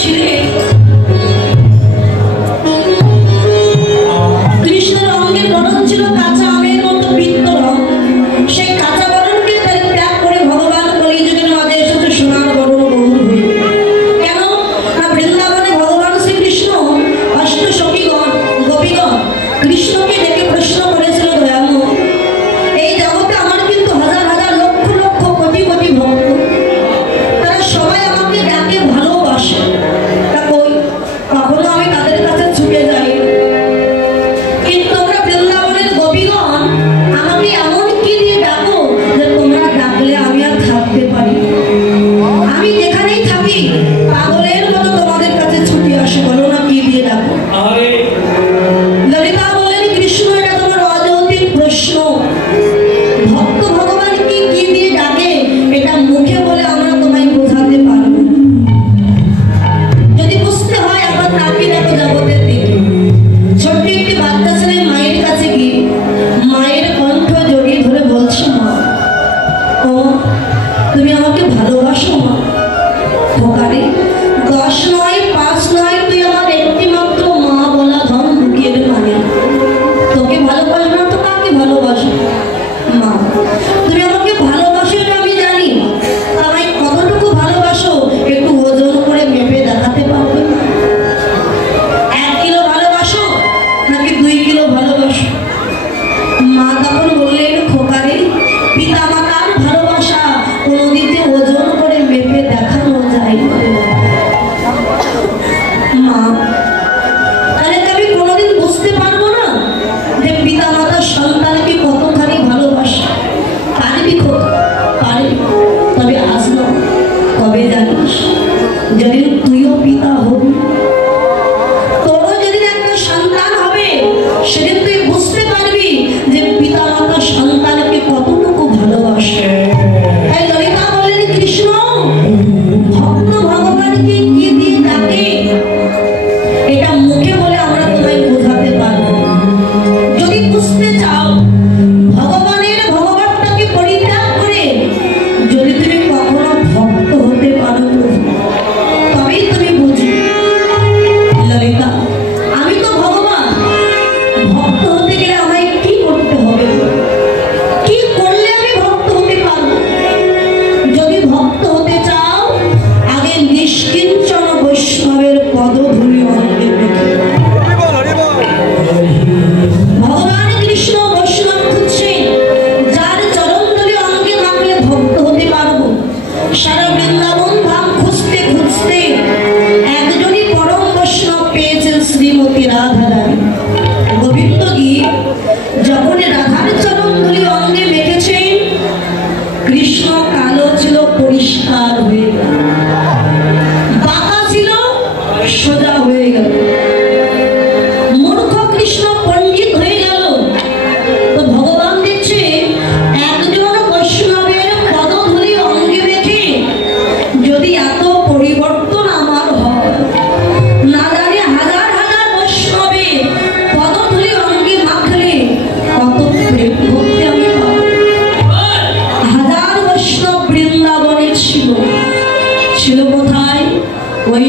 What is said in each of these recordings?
আমি ওই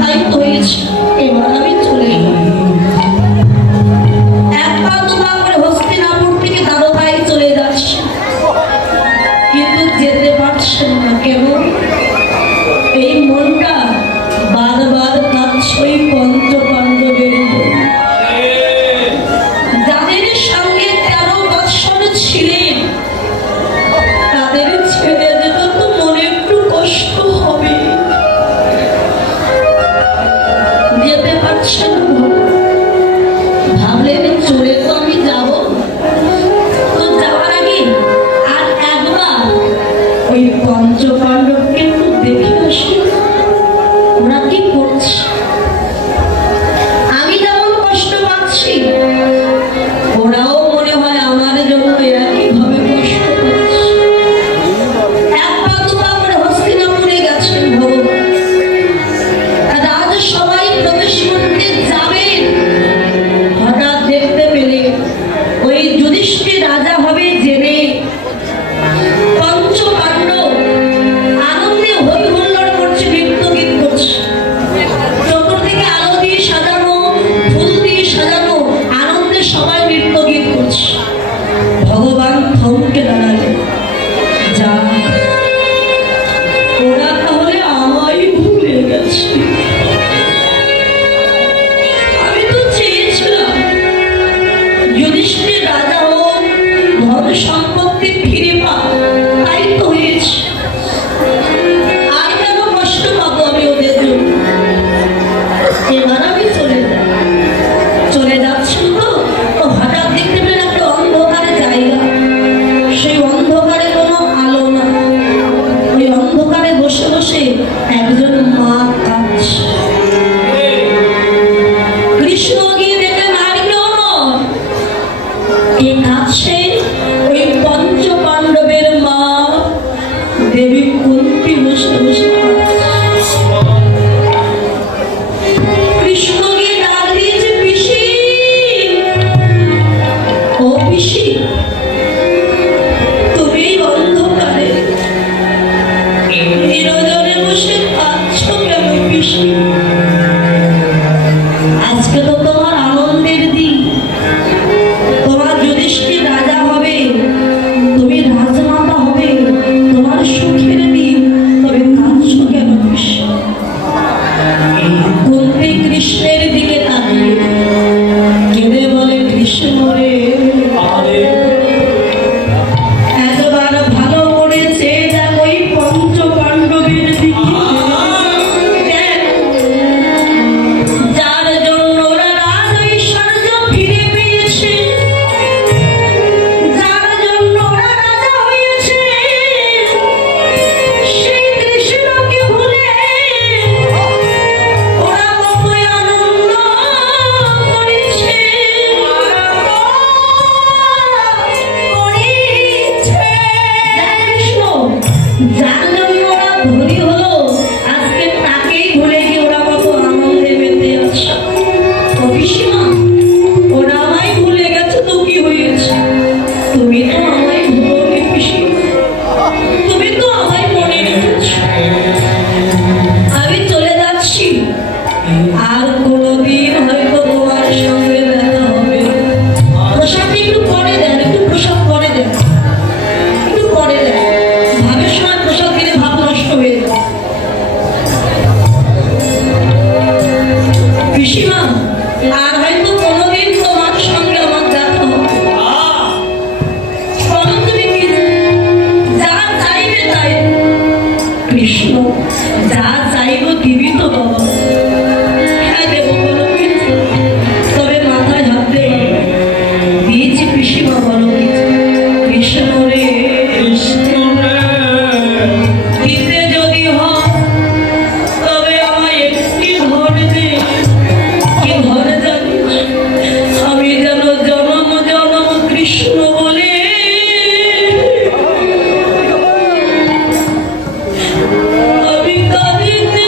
তাই তো হয়েছে, এবার আমি চলে যাই। এক পা দু পা করে হস্তিনাপুর থেকে দাদু ভাই চলে যাচ্ছে, কিন্তু যেতে পারছেন না। কেন? এই মনটা বারবার কাঁদছে ওই পঞ্চ পাণ্ডবের জন্য, যাদের সঙ্গে 13 বৎসর ছিলেন। তাদের ছেড়ে যেতে তো মনে একটু কষ্ট হবে, যেতে পারছেন না। ভাবলেন চলে তো আমি যাব, তো যাওয়ার আগে আর একবার ওই পঞ্চ পাণ্ডবকে একটু দেখে আসি ওরা কি করছে। আমি যেমন কষ্ট পাচ্ছি, ওরাও মনে হয় আমার জন্য একইভাবে কষ্ট পাচ্ছে। এক পা দু পা করে হস্তিনাপুরে গেছেন ভগবান। রাজ সবাই প্রবেশ করতে যাবেন, হঠাৎ দেখতে পেলে ওই যুধিষ্ঠির রাজা হবে জেনে পঞ্চ পাণ্ডব আনন্দে হই হুল্লোড় করছে, নৃত্য গীত করছে। চতুর্দিকে আলো দিয়ে সাজানো, ফুল দিয়ে সাজানো, আনন্দে সবাই নৃত্য গীত করছে। ভগবান থমকে দাঁড়ালেন, যা ওরা তাহলে আমায় ভুলে গেছে। আমি তো চেয়েছিলাম যুধিষ্ঠির রাজা হোক, ধন সম্পত্তি ফিরে পাক, তাই তো হয়েছে। আর কেন কষ্ট পাবো আমি ওদের জন্য? এবার আমি চলে যাই। চলে যাচ্ছি তো হঠাৎ দেখতে পেলেন একটা অন্ধকার জায়গা, সেই অন্ধকারে কোনো আলো না। ওই অন্ধকারে বসে বসে একজন মা কাঁদছে। কৃষ্ণ গিয়ে দেখলেন আর কেউ নয়, কে কাঁদছে? ওই পঞ্চ পাণ্ডবের মা দেবী কুন্তী বসে বসে কাঁদছে। কৃষ্ণ গিয়ে ডাক দিয়েছে, পিসি, ও পিসি, তুমি অন্ধকারে নিরজনে বসে কাঁদছো কেন পিসি? আজকে তো তোমার আনন্দের দিন, তোমার যুধিষ্ঠির রাজা হবে, তুমি রাজমাতা হবে, তোমার সুখের দিন, তবে কাঁদছো কেন পিসি? কুন্তী কৃষ্ণের দিকে তাকিয়ে কেঁদে বলে, কৃষ্ণ রে, একবার ভালো করে চেয়ে দেখ ওই পঞ্চ পাণ্ডবের দিকে। যার জন্য ওরা রাজ ঐশ্বর্য ফিরে পেয়েছে, যার জন্য ওরা রাজা হয়েছে, সেই কৃষ্ণকে ভুলে ওরা কতই আনন্দ করেছে। কৃষ্ণ যার জন্য ওরা ধনী হলো, আজকে তাকেই ভুলে গিয়ে ওরা কত আনন্দে মেতে আছে। ও পিসিমা, ওরা আমায় ভুলে গেছে তো কি হয়েছে? তুমি তো আমায় ভুলোনি পিসি, তুমি তো আমায় মনে রেখেছো। আমি চলে যাচ্ছি, আর কোনোদিন হয়তো তোমার সঙ্গে দেখা হবে। প্রসাদ একটু পরে দেন, একটু প্রসাদ পরে দেন, একটু পরে দেন। ভাবের সময় প্রসাদ খেলে ভাব নষ্ট হয়ে যায়। পিসিমা, আর হয়তো কোনোদিন তোমার সঙ্গে আমার দেখা হবে। বলো তুমি কি যা চাইবে তাই। কৃষ্ণ, যা চাইবো দিবি তো বাবা? হ্যাঁ দেবো, বলো কি? তবে মাথায় হাত দেবো। দিয়েছি পিসিমা, বলো কি? কৃষ্ণ রে, দিতে যদি হয় তবে আমায় একটি ঘর দে। কি ঘর জানিস? আমি যেন জনম জনম কৃষ্ণ বলে আমি কাঁদিতে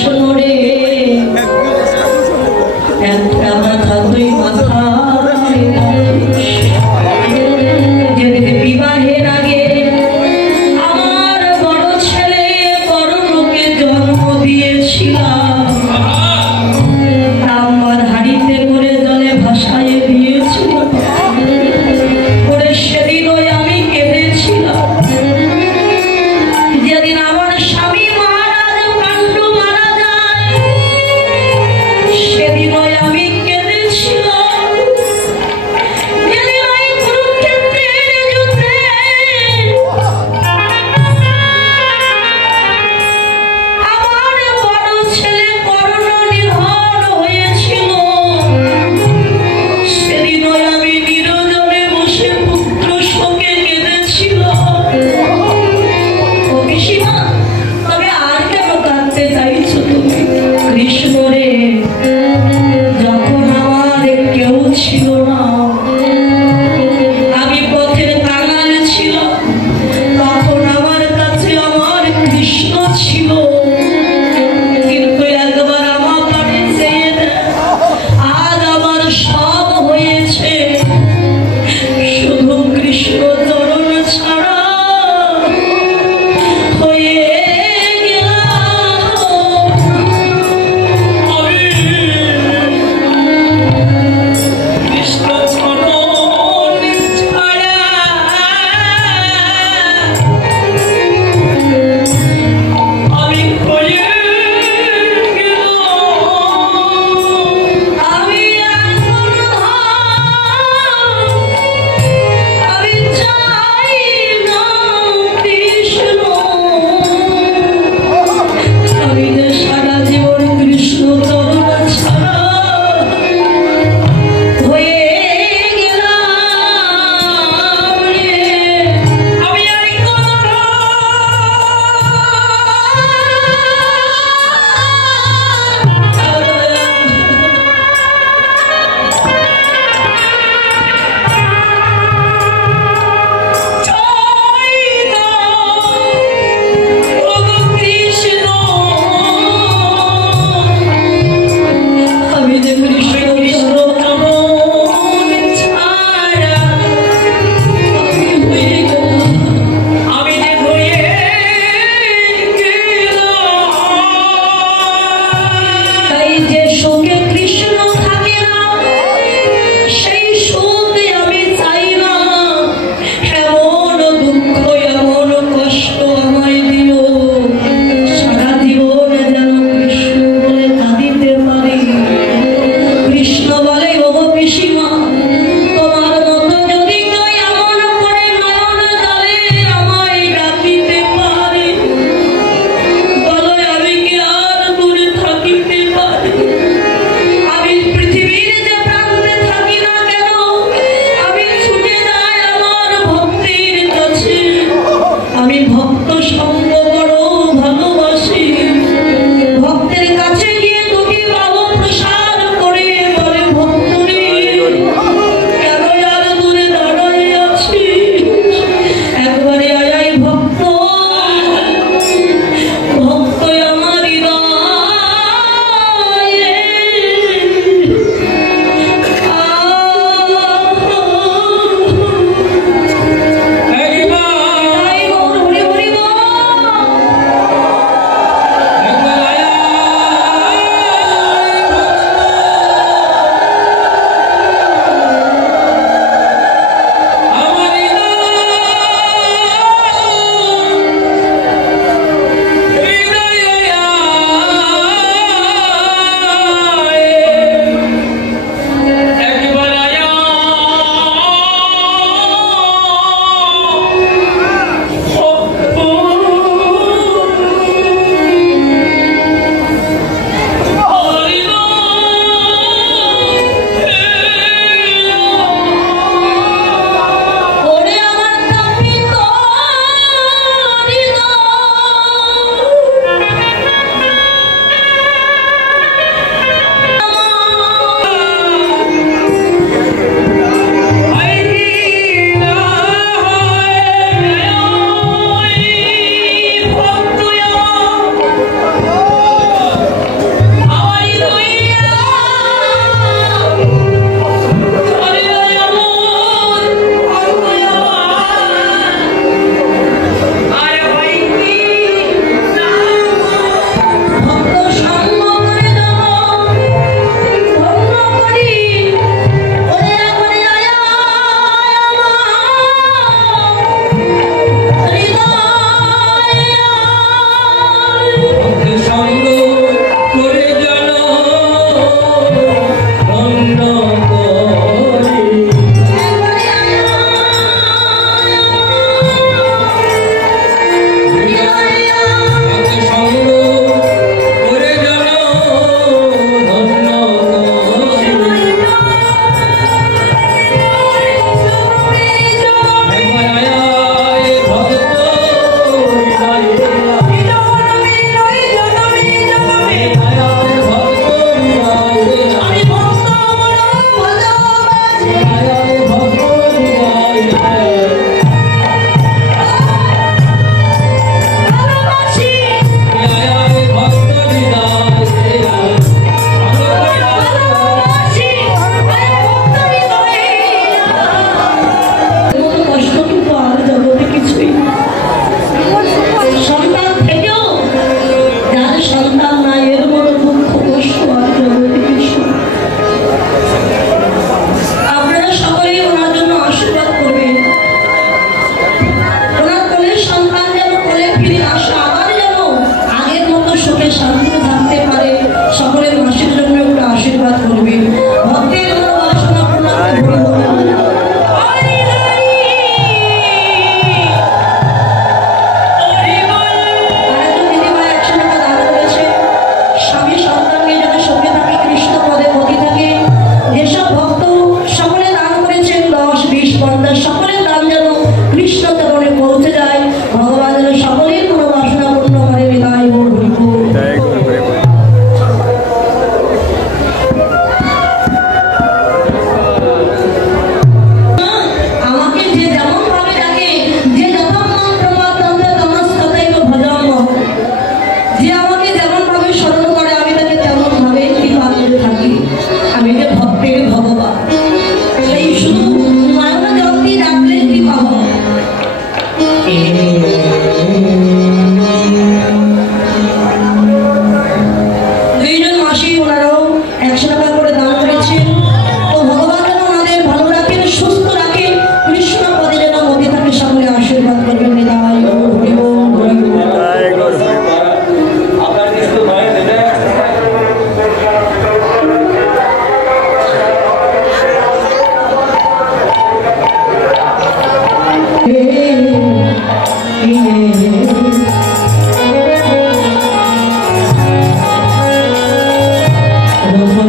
শোনো রে, একটা কথা তুই মাথায় যেদিন বিবাহের আগে আমার বড় ছেলে বড় লোকে জন্ম দিয়েছিলাম, আমার হাড়িতে করে জলে ভাসায় দিয়েছিল, সেদিন ওই আমি কেঁদেছিলাম। যেদিন আমার স্বামী মহারাজ পাণ্ডু মারা যায়, সেদিন ওই আমি কেঁদেছিলাম। যেদিন ওই কুরুক্ষেত্রের যুদ্ধে আমার বড় ছেলে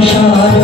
আশার